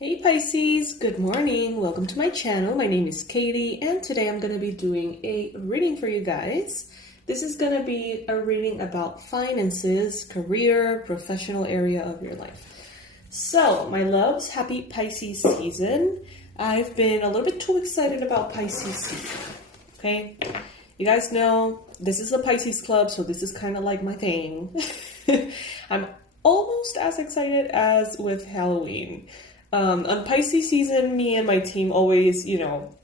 Hey Pisces, good morning. Welcome to my channel. My name is Katie and today I'm going to be doing a reading for you guys. This is going to be a reading about finances, career, professional area of your life. So, my loves, happy Pisces season. I've been a little bit too excited about Pisces season. Okay? You guys know this is a Pisces club, so this is kind of like my thing. I'm almost as excited as with Halloween. On Pisces season, me and my team always,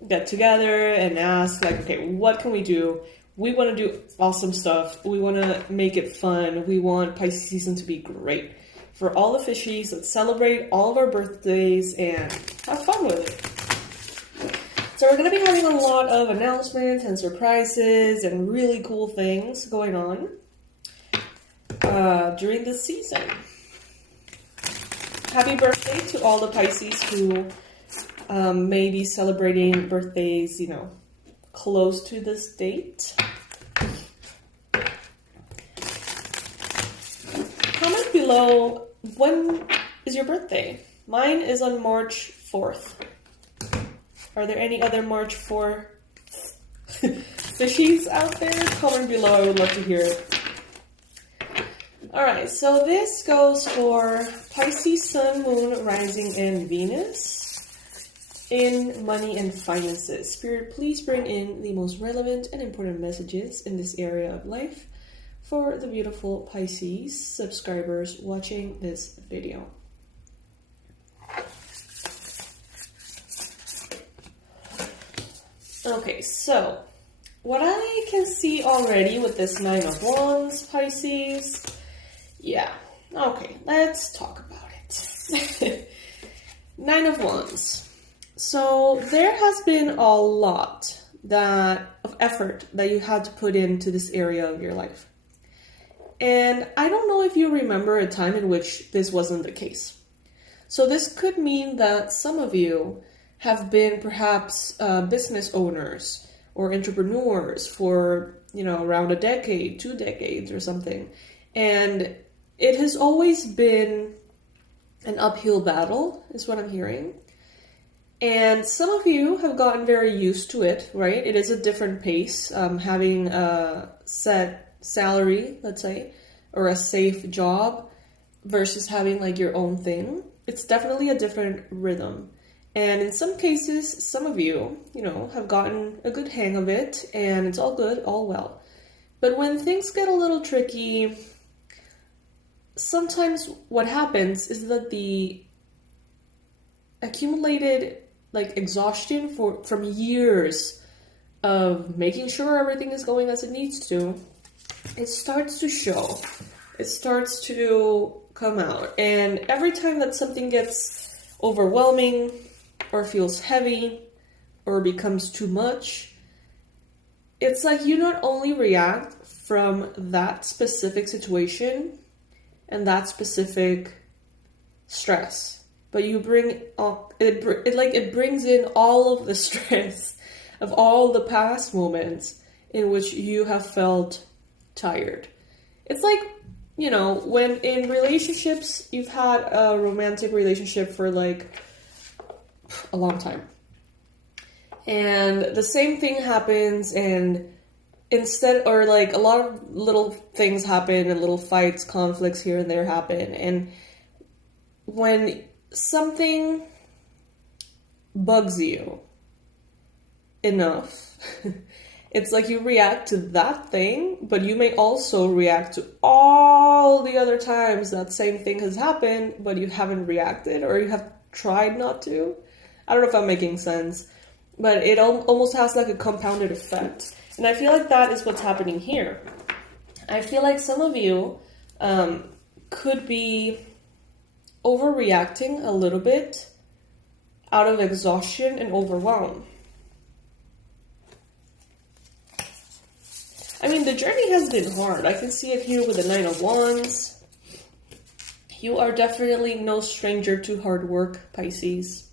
get together and ask, like, okay, what can we do? We want to do awesome stuff. We want to make it fun. We want Pisces season to be great. For all the fishies, let's celebrate all of our birthdays and have fun with it. So we're going to be having a lot of announcements and surprises and really cool things going on during this season. Happy birthday to all the Pisces who may be celebrating birthdays, close to this date. Comment below, when is your birthday? Mine is on March 4th. Are there any other March 4 fishies out there? Comment below, I would love to hear it. Alright, so this goes for Pisces, Sun, Moon, Rising, and Venus in money and finances. Spirit, please bring in the most relevant and important messages in this area of life for the beautiful Pisces subscribers watching this video. Okay, so what I can see already with this Nine of Wands, Pisces. Yeah, okay, let's talk about it. Nine of Wands. So there has been a lot of effort that you had to put into this area of your life. And I don't know if you remember a time in which this wasn't the case. So this could mean that some of you have been perhaps business owners or entrepreneurs for, around a decade, 2 decades or something. And it has always been an uphill battle, is what I'm hearing. And some of you have gotten very used to it, right? It is a different pace, having a set salary, let's say, or a safe job versus having like your own thing. It's definitely a different rhythm. And in some cases, some of you, have gotten a good hang of it and it's all good, all well. But when things get a little tricky, sometimes what happens is that the accumulated exhaustion from years of making sure everything is going as it needs to, it starts to show. It starts to come out. And every time that something gets overwhelming or feels heavy or becomes too much, it's like you not only react from that specific situation and that specific stress, but you bring up it brings in all of the stress of all the past moments in which you have felt tired. It's like, when in relationships you've had a romantic relationship for a long time, and the same thing happens, and a lot of little things happen and little fights, conflicts here and there happen. And when something bugs you enough, it's like you react to that thing, but you may also react to all the other times that same thing has happened, but you haven't reacted or you have tried not to. I don't know if I'm making sense, but it almost has like a compounded effect. And I feel like that is what's happening here. I feel like some of you could be overreacting a little bit out of exhaustion and overwhelm. I mean, the journey has been hard. I can see it here with the Nine of Wands. You are definitely no stranger to hard work, Pisces.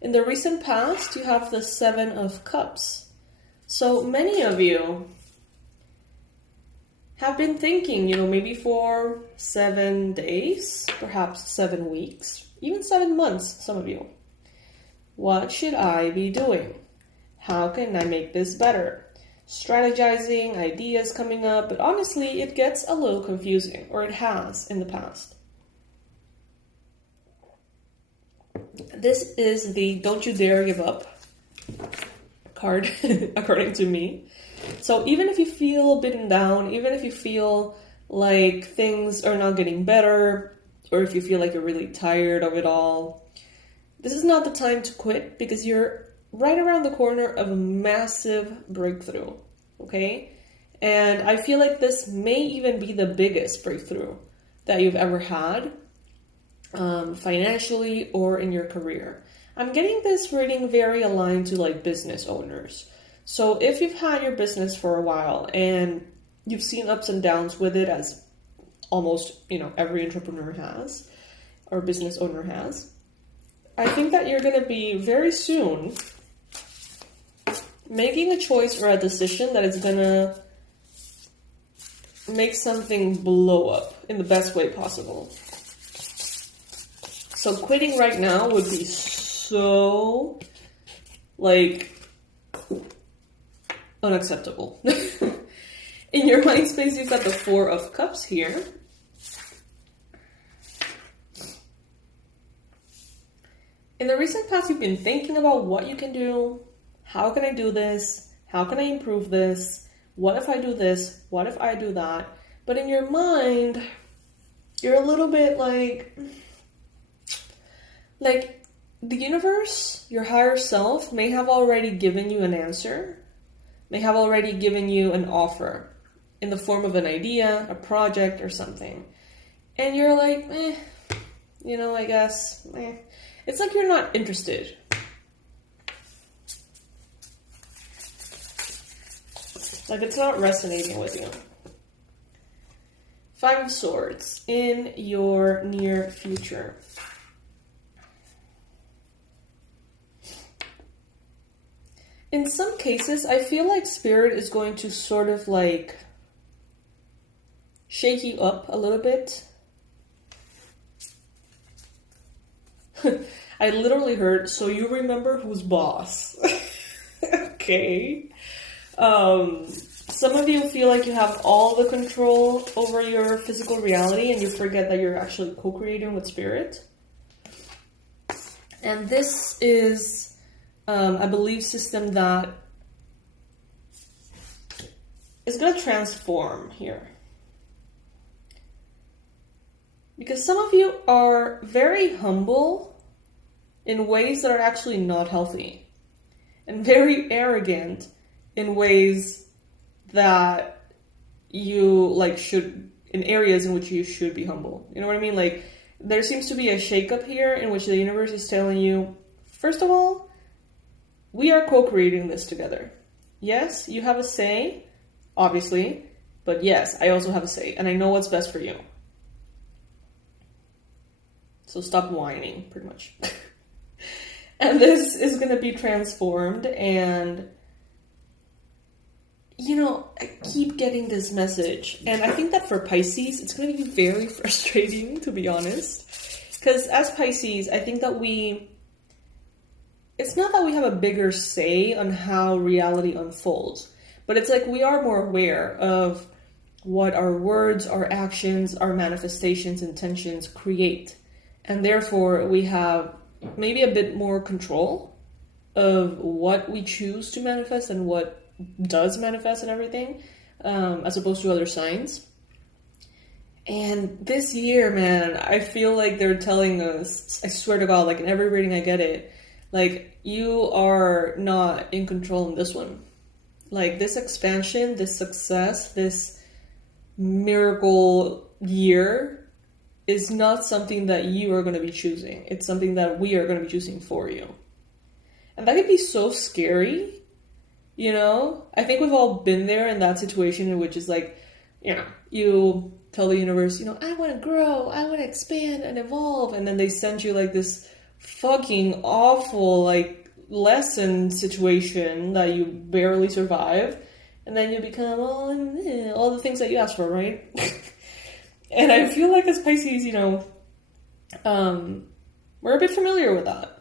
In the recent past, you have the Seven of Cups. So many of you have been thinking, maybe for 7 days, perhaps 7 weeks, even 7 months, some of you. What should I be doing? How can I make this better? Strategizing, ideas coming up, but honestly, it gets a little confusing, or it has in the past. This is the Don't You Dare Give Up card, according to me. So even if you feel beaten down, even if you feel like things are not getting better, or if you feel like you're really tired of it all, this is not the time to quit, because you're right around the corner of a massive breakthrough, okay? And I feel like this may even be the biggest breakthrough that you've ever had, financially or in your career. I'm getting this reading very aligned to like business owners. So if you've had your business for a while and you've seen ups and downs with it, as almost, every entrepreneur has, or business owner has, I think that you're going to be very soon making a choice or a decision that is going to make something blow up in the best way possible. So quitting right now would be so, unacceptable. In your mind space, you've got the Four of Cups here. In the recent past, you've been thinking about what you can do. How can I do this? How can I improve this? What if I do this? What if I do that? But in your mind, you're a little bit like the universe, your higher self, may have already given you an answer, may have already given you an offer in the form of an idea, a project, or something. And you're like, I guess, It's like you're not interested. Like it's not resonating with you. Five of Swords in your near future. In some cases, I feel like Spirit is going to sort of shake you up a little bit. I literally heard, so you remember who's boss. Okay. Some of you feel like you have all the control over your physical reality and you forget that you're actually co-creating with Spirit. And this is a belief system that is going to transform here. Because some of you are very humble in ways that are actually not healthy, and very arrogant in ways that you should, in areas in which you should be humble. You know what I mean? There seems to be a shakeup here in which the universe is telling you, first of all, we are co-creating this together. Yes, you have a say, obviously, but yes, I also have a say, and I know what's best for you. So stop whining, pretty much. And this is going to be transformed, and, I keep getting this message. And I think that for Pisces, it's going to be very frustrating, to be honest. Because as Pisces, I think that it's not that we have a bigger say on how reality unfolds, but it's like we are more aware of what our words, our actions, our manifestations, intentions create. And therefore, we have maybe a bit more control of what we choose to manifest and what does manifest and everything, as opposed to other signs. And this year, man, I feel like they're telling us, I swear to God, in every reading I get it, you are not in control in this one. This expansion, this success, this miracle year is not something that you are going to be choosing. It's something that we are going to be choosing for you. And that could be so scary, I think we've all been there in that situation in which is you tell the universe, I want to grow, I want to expand and evolve. And then they send you this fucking awful, lesson situation that you barely survive. And then you become all the things that you asked for, right? And I feel like as Pisces, We're a bit familiar with that.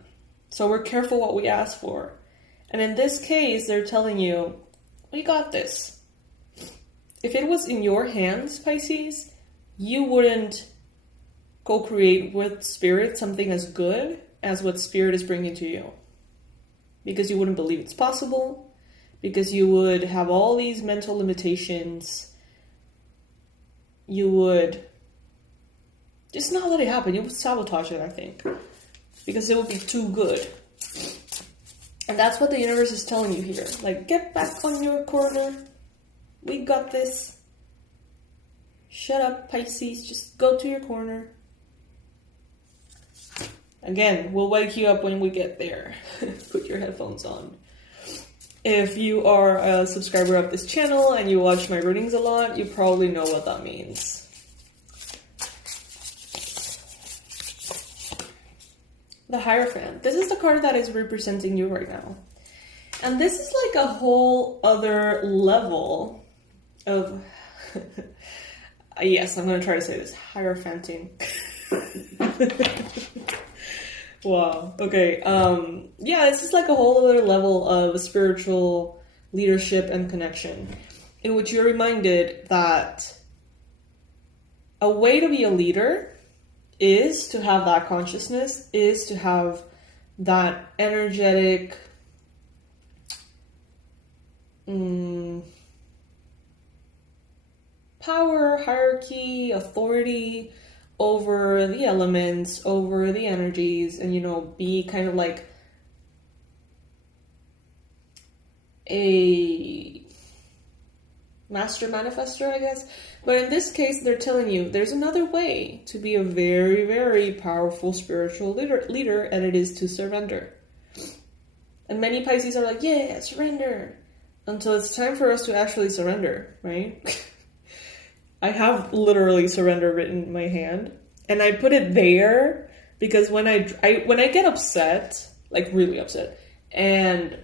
So we're careful what we ask for. And in this case, they're telling you, we got this. If it was in your hands, Pisces, you wouldn't co-create with Spirit something as good as what Spirit is bringing to you. Because you wouldn't believe it's possible. Because you would have all these mental limitations. You would just not let it happen. You would sabotage it, I think. Because it would be too good. And that's what the universe is telling you here. Like, get back on your corner. We got this. Shut up, Pisces. Just go to your corner. Again, we'll wake you up when we get there. Put your headphones on. If you are a subscriber of this channel and you watch my readings a lot, you probably know what that means. The Hierophant. This is the card that is representing you right now. And this is like a whole other level of... yes, I'm going to try to say this. Hierophanting. Wow. Okay. Yeah, this is like a whole other level of spiritual leadership and connection, in which you're reminded that a way to be a leader is to have that consciousness, is to have that energetic power, hierarchy, authority over the elements, over the energies, and, you know, be kind of like a master manifester, I guess. But in this case, they're telling you there's another way to be a very, very powerful spiritual leader, and it is to surrender. And many Pisces are like, yeah, surrender. Until it's time for us to actually surrender, right? I have literally surrender written in my hand. And I put it there because when I get upset, like really upset, and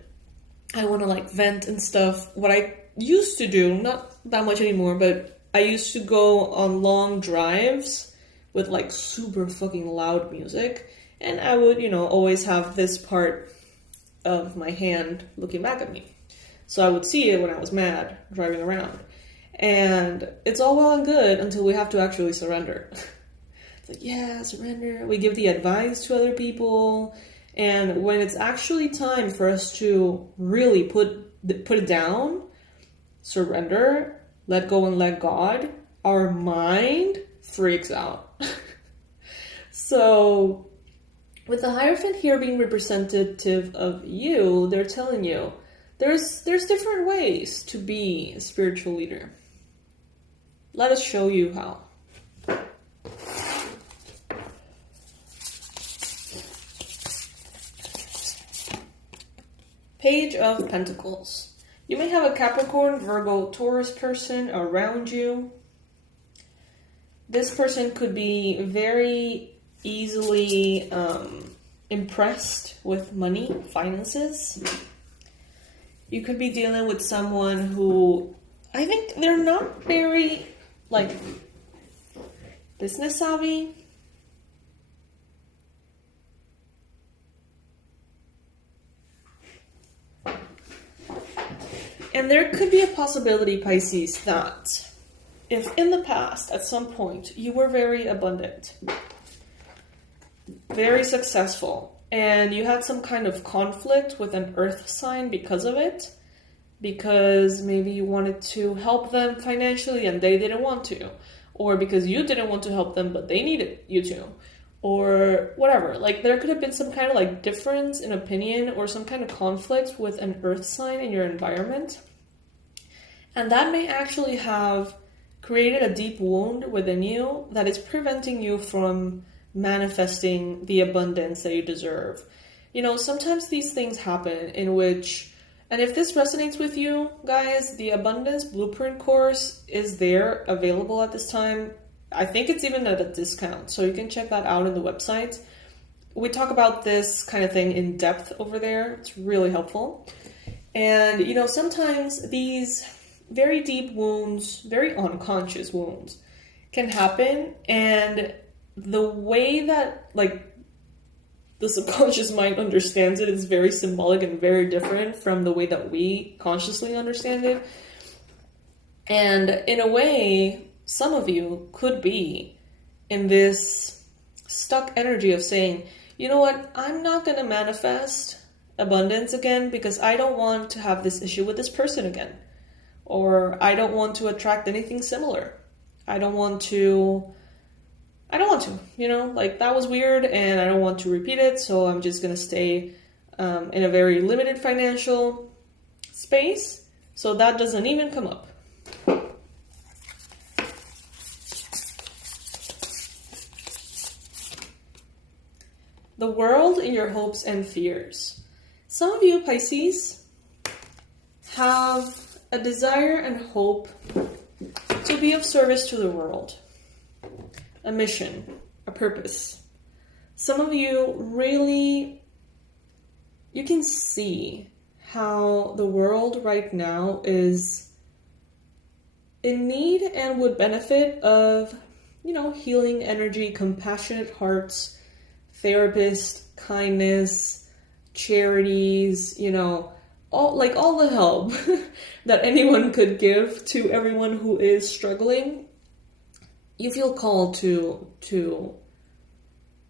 I want to like vent and stuff, what I used to do, not that much anymore, but I used to go on long drives with like super fucking loud music, and I would, you know, always have this part of my hand looking back at me. So I would see it when I was mad driving around. And it's all well and good until we have to actually surrender. It's like, yeah, surrender. We give the advice to other people. And when it's actually time for us to really put it down, surrender, let go and let God, our mind freaks out. So with the Hierophant here being representative of you, they're telling you there's different ways to be a spiritual leader. Let us show you how. Page of Pentacles. You may have a Capricorn, Virgo, Taurus person around you. This person could be very easily impressed with money, finances. You could be dealing with someone who, I think they're not very, like, business savvy. And there could be a possibility, Pisces, that if in the past, at some point, you were very abundant, very successful, and you had some kind of conflict with an earth sign because of it, because maybe you wanted to help them financially and they didn't want to, or because you didn't want to help them but they needed you to, or whatever. Like, there could have been some kind of like difference in opinion or some kind of conflict with an earth sign in your environment, and that may actually have created a deep wound within you that is preventing you from manifesting the abundance that you deserve. You know, sometimes these things happen in which, and if this resonates with you guys, the Abundance Blueprint course is there, available at this time. I think it's even at a discount, so you can check that out on the website. We talk about this kind of thing in depth over there. It's really helpful. And, you know, sometimes these very deep wounds, very unconscious wounds, can happen, and the way that, like, the subconscious mind understands it. It's very symbolic and very different from the way that we consciously understand it. And in a way, some of you could be in this stuck energy of saying, you know what, I'm not going to manifest abundance again because I don't want to have this issue with this person again. Or I don't want to attract anything similar. I don't want to, you know, like that was weird and I don't want to repeat it. So I'm just going to stay in a very limited financial space. So that doesn't even come up. The world in your hopes and fears. Some of you, Pisces, have a desire and hope to be of service to the world. A mission, a purpose. Some of you really, you can see how the world right now is in need and would benefit of, you know, healing energy, compassionate hearts, therapists, kindness, charities, you know, all the help that anyone could give to everyone who is struggling. You feel called to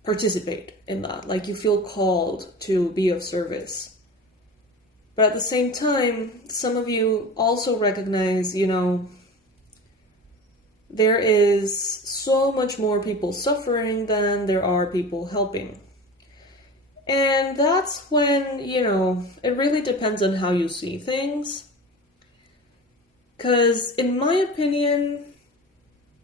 participate in that. Like you feel called to be of service. But at the same time, some of you also recognize, you know, there is so much more people suffering than there are people helping. And that's when, you know, it really depends on how you see things. Because in my opinion,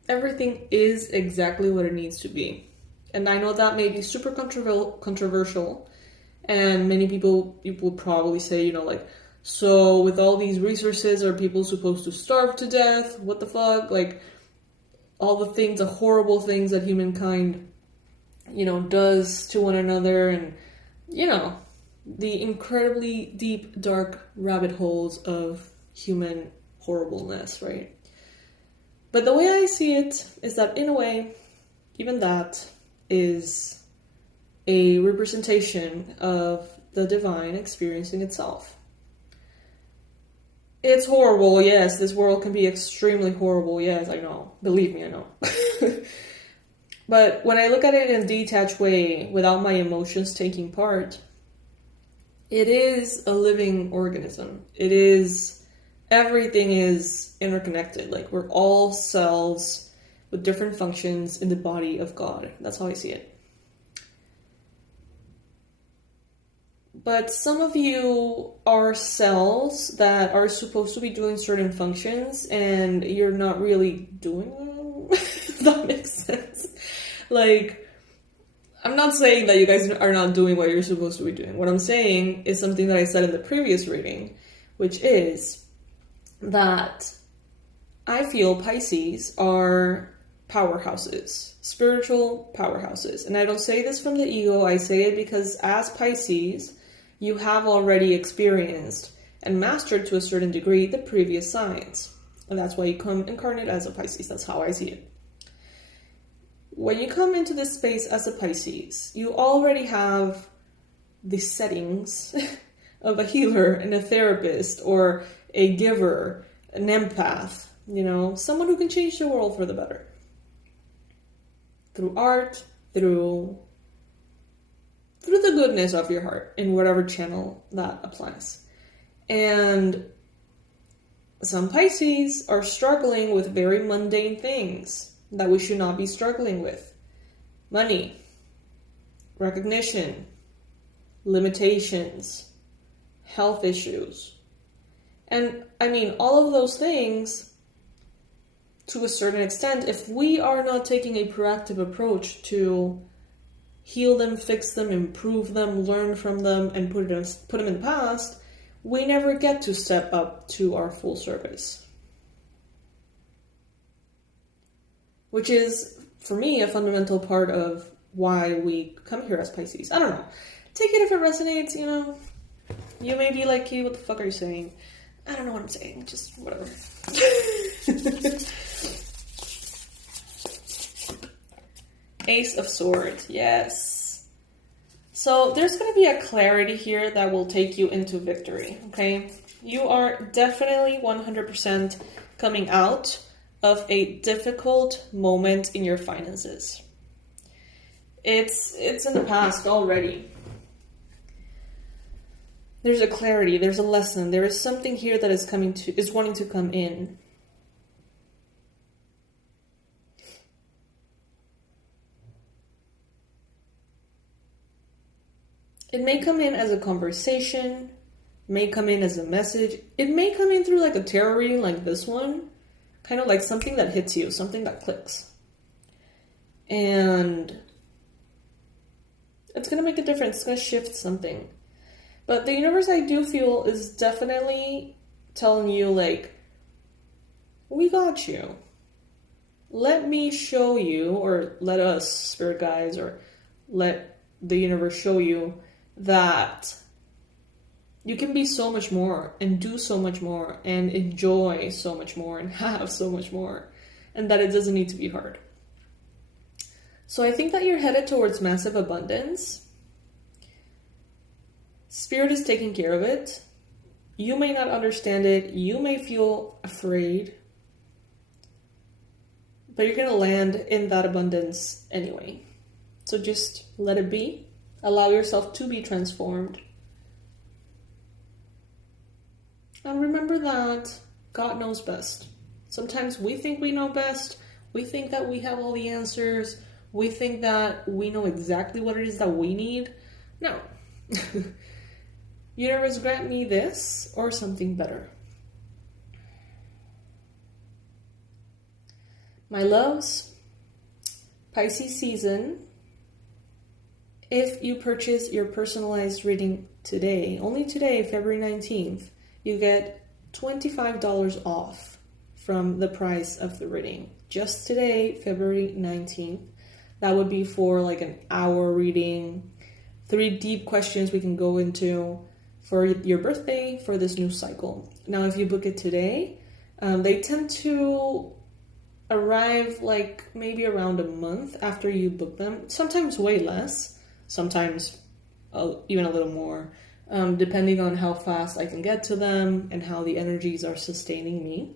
everything is exactly what it needs to be. And I know that may be super controversial. And many people will probably say, you know, like, so with all these resources, are people supposed to starve to death? What the fuck? Like, all the things, the horrible things that humankind, you know, does to one another, and, you know, the incredibly deep, dark rabbit holes of human horribleness, right? But the way I see it is that, in a way, even that is a representation of the divine experiencing itself. It's horrible, yes. This world can be extremely horrible, yes, I know. Believe me, I know. But when I look at it in a detached way, without my emotions taking part, it is a living organism. It is, everything is interconnected. Like, we're all cells with different functions in the body of God. That's how I see it. But some of you are cells that are supposed to be doing certain functions and you're not really doing them. If that makes sense. Like, I'm not saying that you guys are not doing what you're supposed to be doing. What I'm saying is something that I said in the previous reading, which is that I feel Pisces are powerhouses, spiritual powerhouses. And I don't say this from the ego. I say it because as Pisces, you have already experienced and mastered to a certain degree the previous signs. And that's why you come incarnate as a Pisces. That's how I see it. When you come into this space as a Pisces, you already have the settings of a healer and a therapist or a giver, an empath, you know, someone who can change the world for the better. Through art, through the goodness of your heart in whatever channel that applies. And some Pisces are struggling with very mundane things that we should not be struggling with. Money, recognition, limitations, health issues. And I mean, all of those things, to a certain extent, if we are not taking a proactive approach to heal them, fix them, improve them, learn from them, and put them in the past, we never get to step up to our full service. Which is, for me, a fundamental part of why we come here as Pisces. I don't know. Take it if it resonates, you know. You may be like, what the fuck are you saying? I don't know what I'm saying. Just whatever. Ace of Swords, yes. So there's going to be a clarity here that will take you into victory, okay? You are definitely 100% coming out of a difficult moment in your finances. It's in the past already. There's a clarity, there's a lesson, there is something here that is wanting to come in. It may come in as a conversation, may come in as a message. It may come in through like a tarot reading like this one, kind of like something that hits you, something that clicks. And it's going to make a difference, it's going to shift something. But the universe, I do feel, is definitely telling you, like, we got you. Let me show you, or let us, spirit guides, or let the universe show you that you can be so much more and do so much more and enjoy so much more and have so much more, and that it doesn't need to be hard. So I think that you're headed towards massive abundance. Spirit is taking care of it. You may not understand it. You may feel afraid, but you're going to land in that abundance anyway. So just let it be. Allow yourself to be transformed. And remember that God knows best. Sometimes we think we know best. We think that we have all the answers. We think that we know exactly what it is that we need. No. Universe, grant me this or something better. My loves, Pisces season. If you purchase your personalized reading today, only today, February 19th, you get $25 off from the price of the reading. Just today, February 19th. That would be for like an hour reading, 3 deep questions we can go into for your birthday for this new cycle. Now, if you book it today, they tend to arrive like maybe around a month after you book them. Sometimes way less. Sometimes even a little more, depending on how fast I can get to them and how the energies are sustaining me.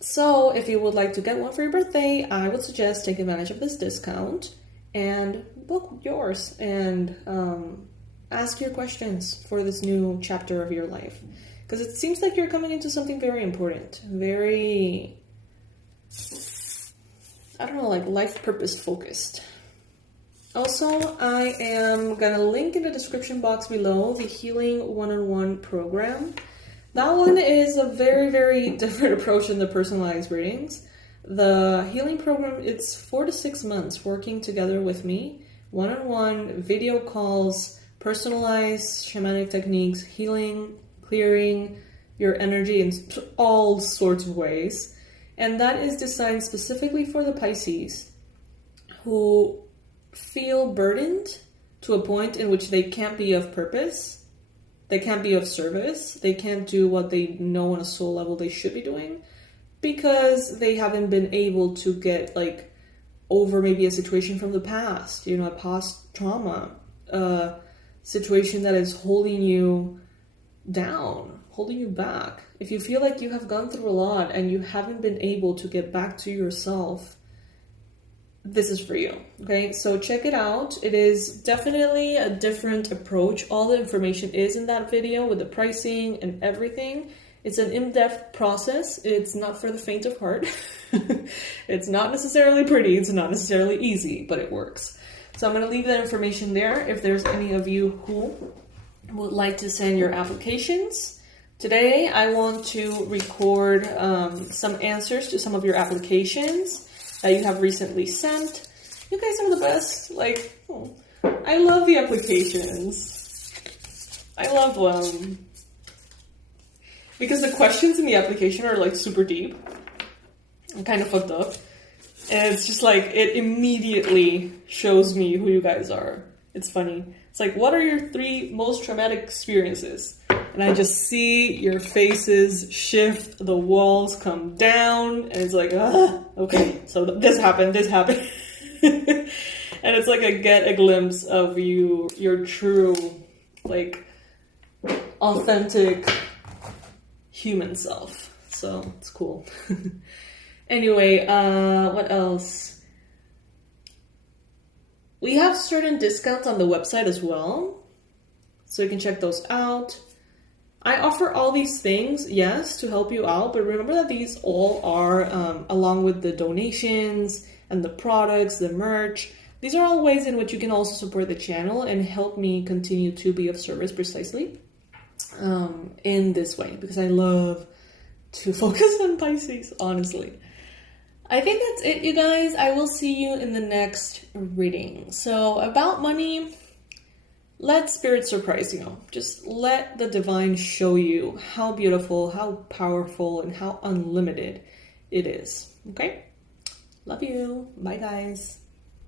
So if you would like to get one for your birthday, I would suggest take advantage of this discount and book yours and ask your questions for this new chapter of your life. Because it seems like you're coming into something very important, very, I don't know, like life purpose focused. Also, I am going to link in the description box below the Healing One-on-One program. That one is a very, very different approach than the personalized readings. The healing program, it's 4 to 6 months working together with me, one-on-one, video calls, personalized shamanic techniques, healing, clearing your energy in all sorts of ways. And that is designed specifically for the Pisces who feel burdened to a point in which they can't be of purpose, they can't be of service, they can't do what they know on a soul level they should be doing because they haven't been able to get like over maybe a situation from the past, you know, a past trauma, a situation that is holding you down, holding you back. If you feel like you have gone through a lot and you haven't been able to get back to yourself, this is for you, okay? So check it out. It is definitely a different approach. All the information is in that video with the pricing and everything. It's an in-depth process. It's not for the faint of heart. It's not necessarily pretty. It's not necessarily easy, but it works. So I'm going to leave that information there if there's any of you who would like to send your applications. Today, I want to record some answers to some of your applications that you have recently sent. You guys are the best. Like, I love the applications. I love them. Because the questions in the application are like super deep. I'm kind of fucked up. And it's just like, it immediately shows me who you guys are. It's funny. It's like, what are your 3 most traumatic experiences? And I just see your faces shift, the walls come down, and it's like, okay, so this happened. And it's like get a glimpse of your true, like, authentic human self. So it's cool. Anyway, what else? We have certain discounts on the website as well, so you can check those out. I offer all these things, yes, to help you out, but remember that these all are, along with the donations and the products, the merch, these are all ways in which you can also support the channel and help me continue to be of service precisely in this way, because I love to focus on Pisces, honestly. I think that's it, you guys. I will see you in the next reading. So about money, let spirit surprise you. Just let the divine show you how beautiful, how powerful, and how unlimited it is. Okay? Love you. Bye, guys.